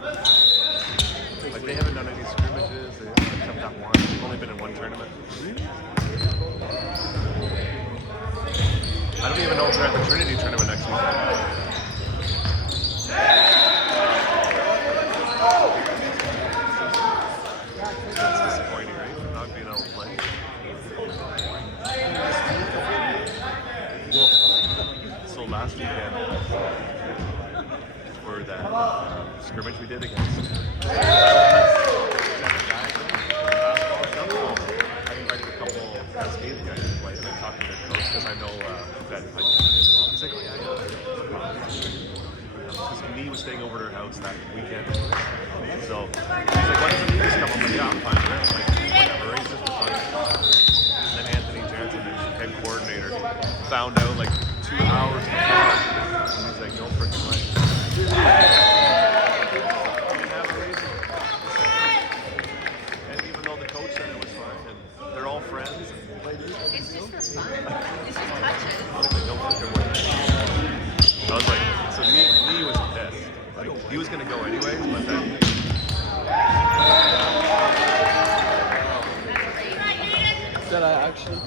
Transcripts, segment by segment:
Like they haven't done any scrimmages. They haven't come that one. They've only been in one tournament. I don't even know if they're at the Trinity tournament next week. That's disappointing, right? For not being able to play. Well, so last weekend for that scrimmage we did against I invited a couple Cascade guys to play, and I talked to their coach because I know Ben. He's like, oh yeah, because me was staying over at her house that weekend, so he's like, why doesn't he just come? I'm like, yeah, I'm fine with it. Like, whatever, right? It's just for fun. And then Anthony Jansen, the head coordinator, found out like 2 hours before, and he's like, no freaking way. It's just for fun. It's just touches. I was like, so me was pissed. Like, he was gonna go anyways, but then. That I actually.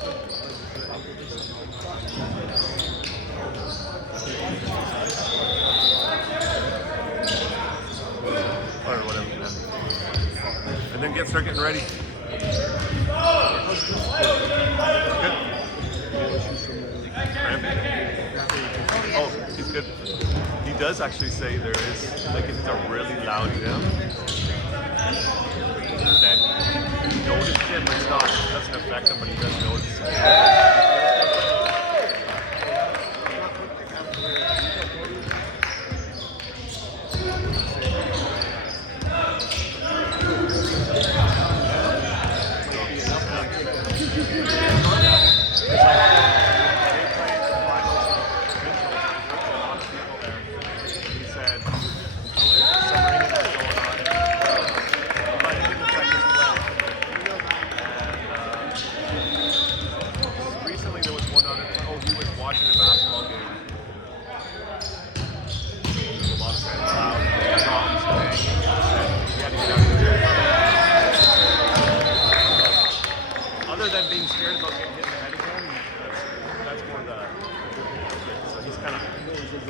Or whatever. And then start getting ready. Oh, he's good. He does actually say there is, like, if it's a really loud gym, that he notices it, but it's not, it doesn't affect him, but he does notice it.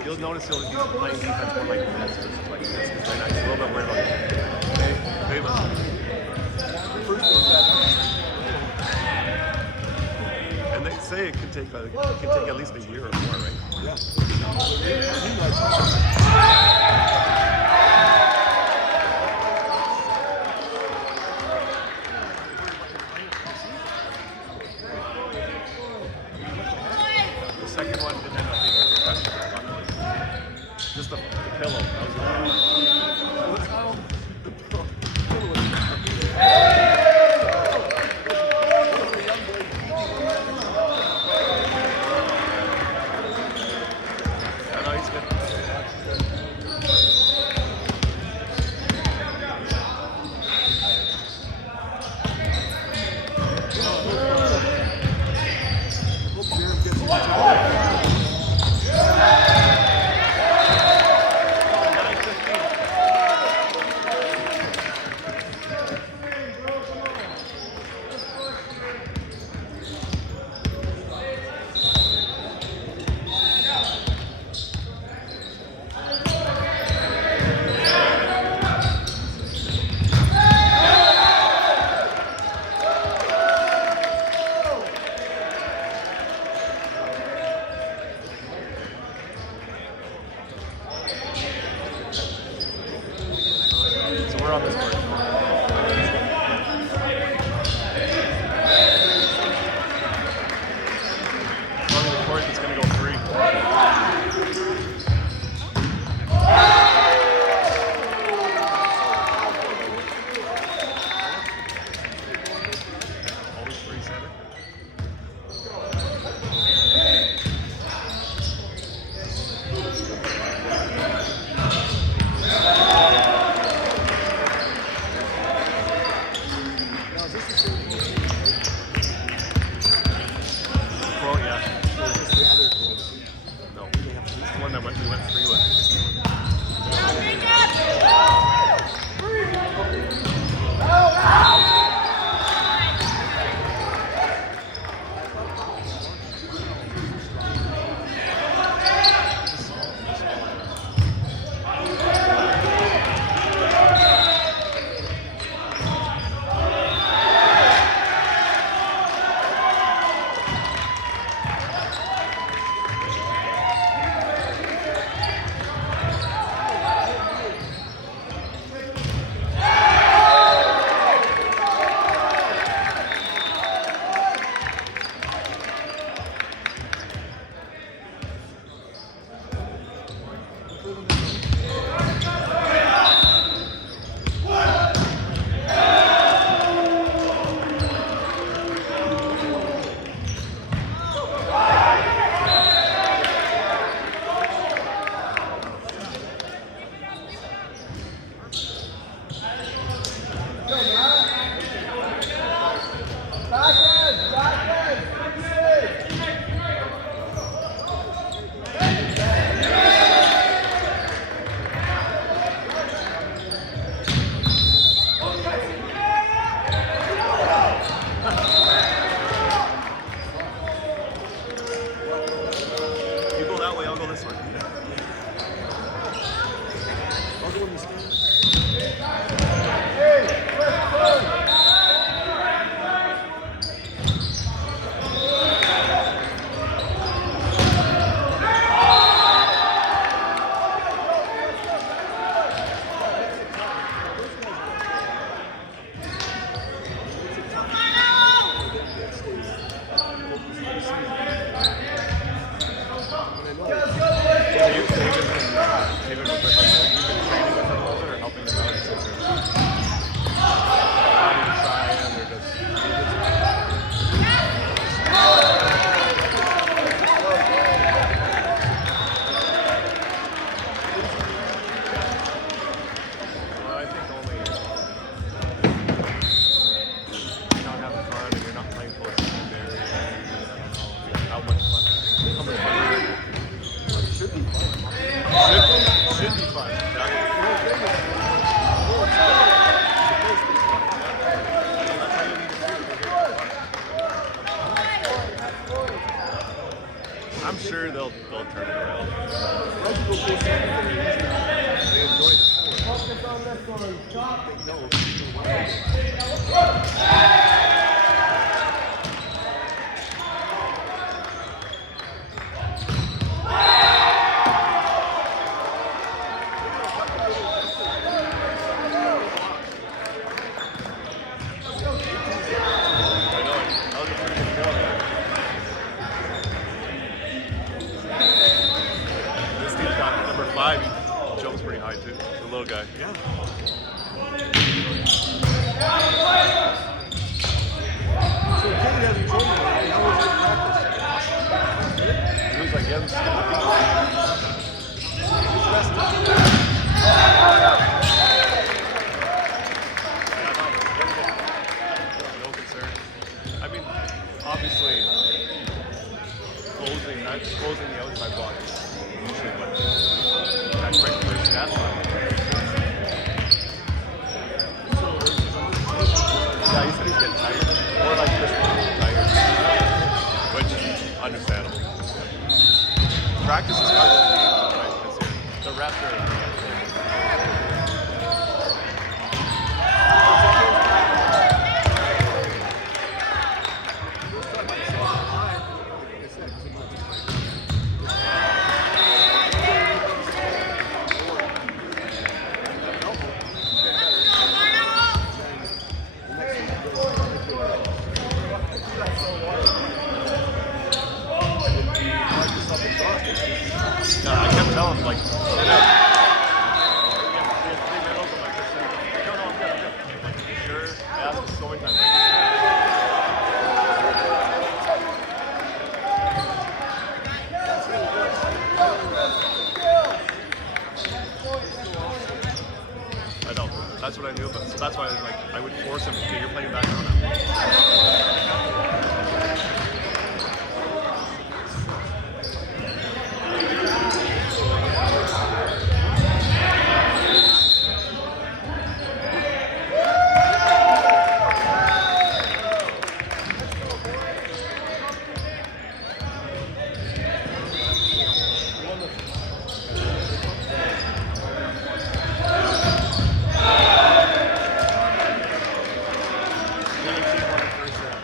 You'll notice he's playing defense more like this, like this. He's a little bit worried about it. And they say it can take at least a year or more, right? Yeah. The second one didn't end up being a professional. Just the pillow. That was the we're on this board. On the court, it's going to go 3. Always 3-7. David was with us. You've been training with them a little bit or helping them out since they're wanting to try and they're just. Well, I think only you're not having fun and you're not playing close to secondary. How much fun? How much fun is it? Should be fun. Should be fun. I'm sure they'll turn it around. They enjoy the sport. I know it. That was a pretty good kill there. This team's got number 5. He jumps pretty high too. The little guy. Yeah. So Kenny hasn't joined me. How was your practice? He was like, no concern. I mean, obviously, closing the outside block is usually what that quick first stat line. Yeah, he said he's getting tired. Or like this one, tired. Which, understandable. Practice is kind of the game, right? Because the reps are. No, I kept telling him, like, sit up. We have 3 minutes, I'm like, no, I'm good. I'm like, you sure? I asked him so many times, like, I know, that's what I knew, but so that's why I was like, I would force him, okay, you're playing back on him. The other team won the first round.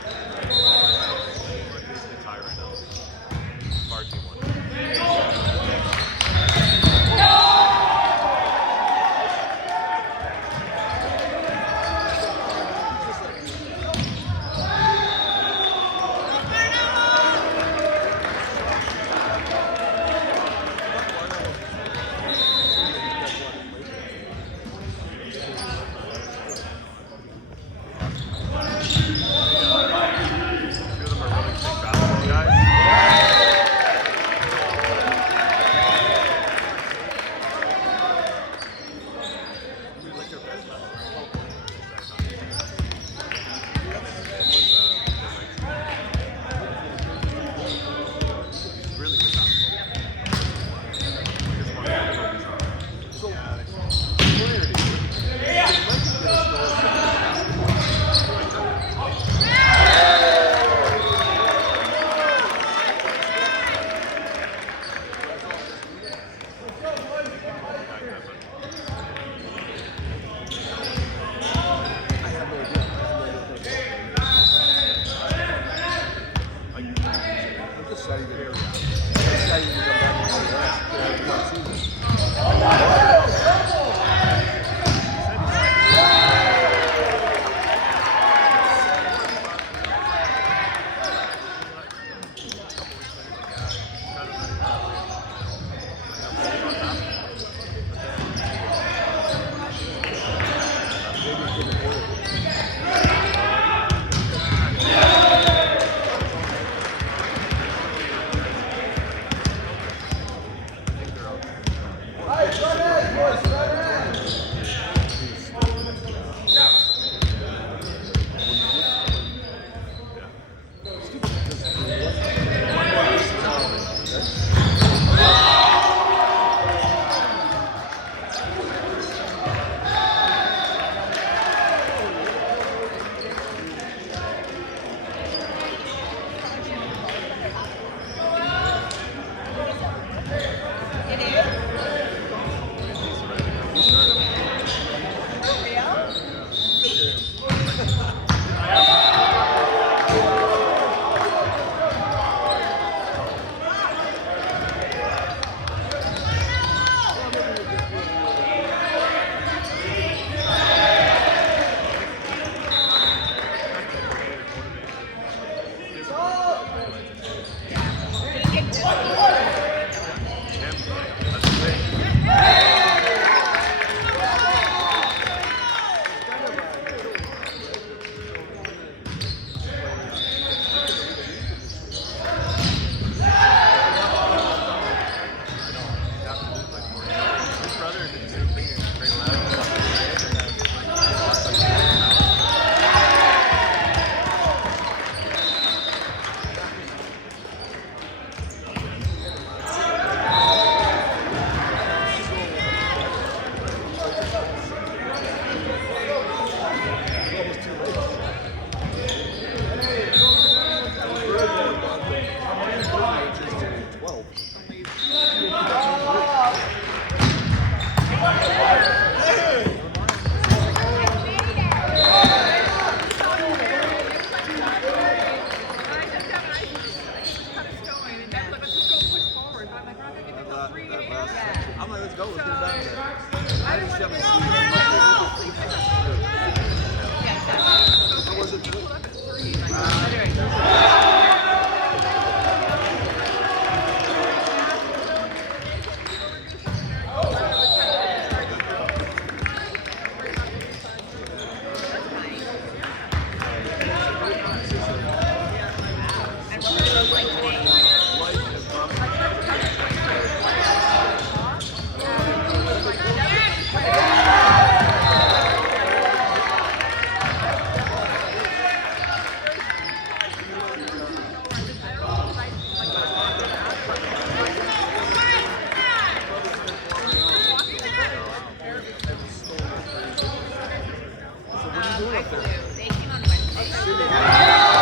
doing I up there? flew. They came on Wednesday.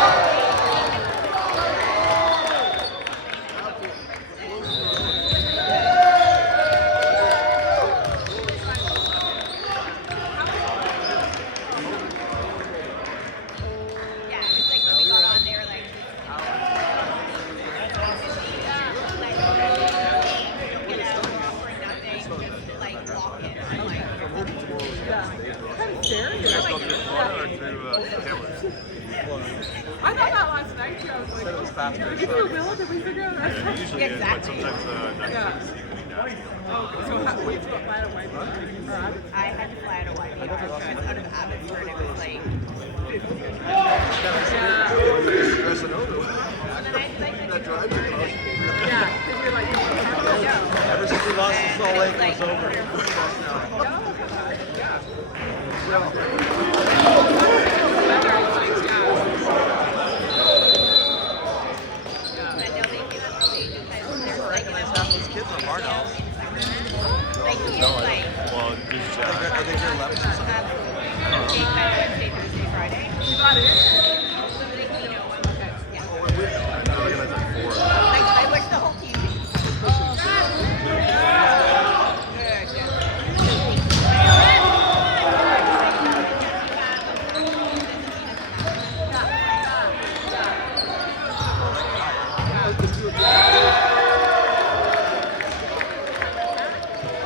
Yeah, it's like when we got on, they were like, don't get out, we're offering nothing, just like walk in. I'm like, Kind of scary. You guys go through Florida or through Tamworth? I thought that last night too. I was like, Said it was faster. if you will, did we figure out that? Usually is, but Exactly. sometimes Yeah. Netflix can be nasty. Oh, okay. So how, we flew a flight away or Abbott? I had to fly to YVR because out of Abbotsford it was like, There's an Odo. and then I had to That drive like, took us. Yeah, because you're like, Ever since we lost the and Salt it Lake, was like, it was over. and I know they came up early because there's like an Half these kids on Barn House. like you like Well, there's I think they're 11 or something. absolutely Wednesday, Thursday, Friday. you got it? Like, you know, yeah. they're organized at 4. Like I wish the whole team could.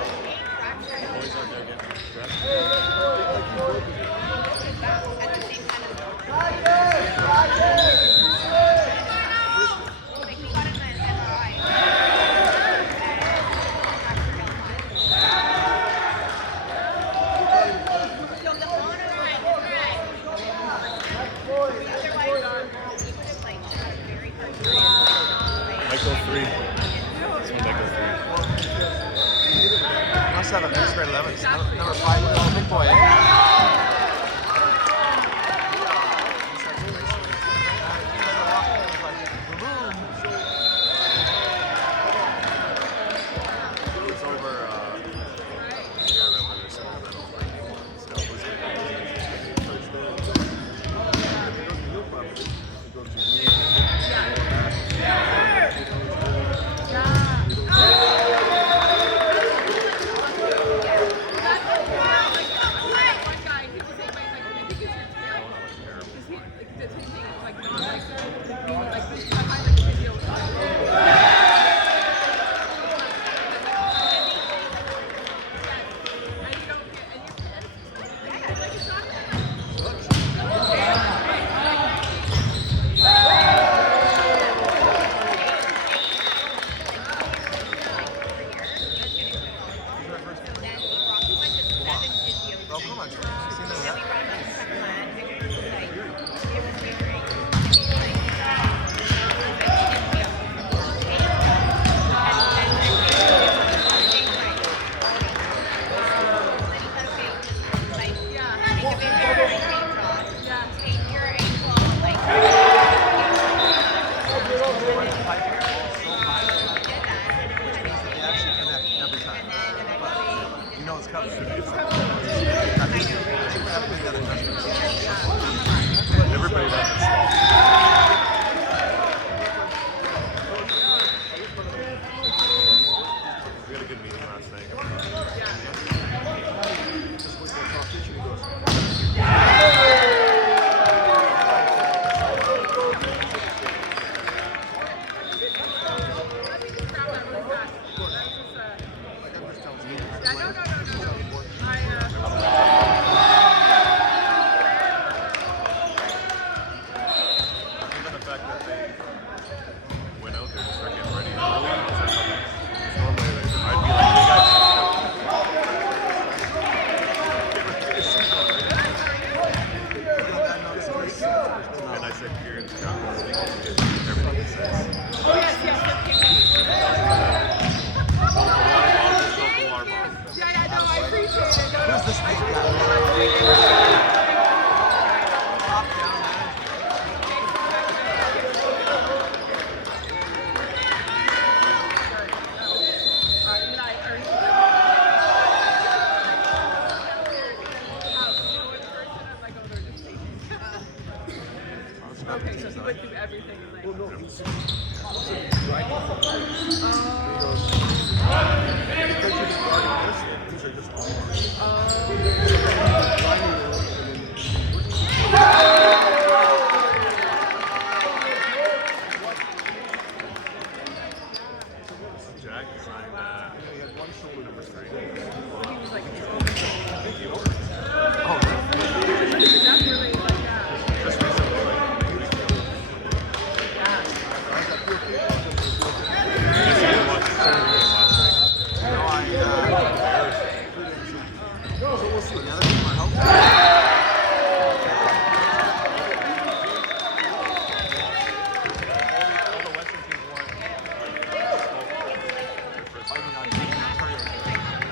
Boys out there getting dressed. At the same time as like we got him an MRI. So the mono otherwise he would have like had a very hard time. Michael 3. This one Michael 3. Must have a mixed grade 11. Number 5, little big boy, eh? It's over, I can't remember this one. Stuff was Oh, come on. Seen them yet? They actually connect every time. But you know it's coming. went through everything. Like, Well, no, he's dragging for players. And he goes, because you're guarding this, these are just all ours.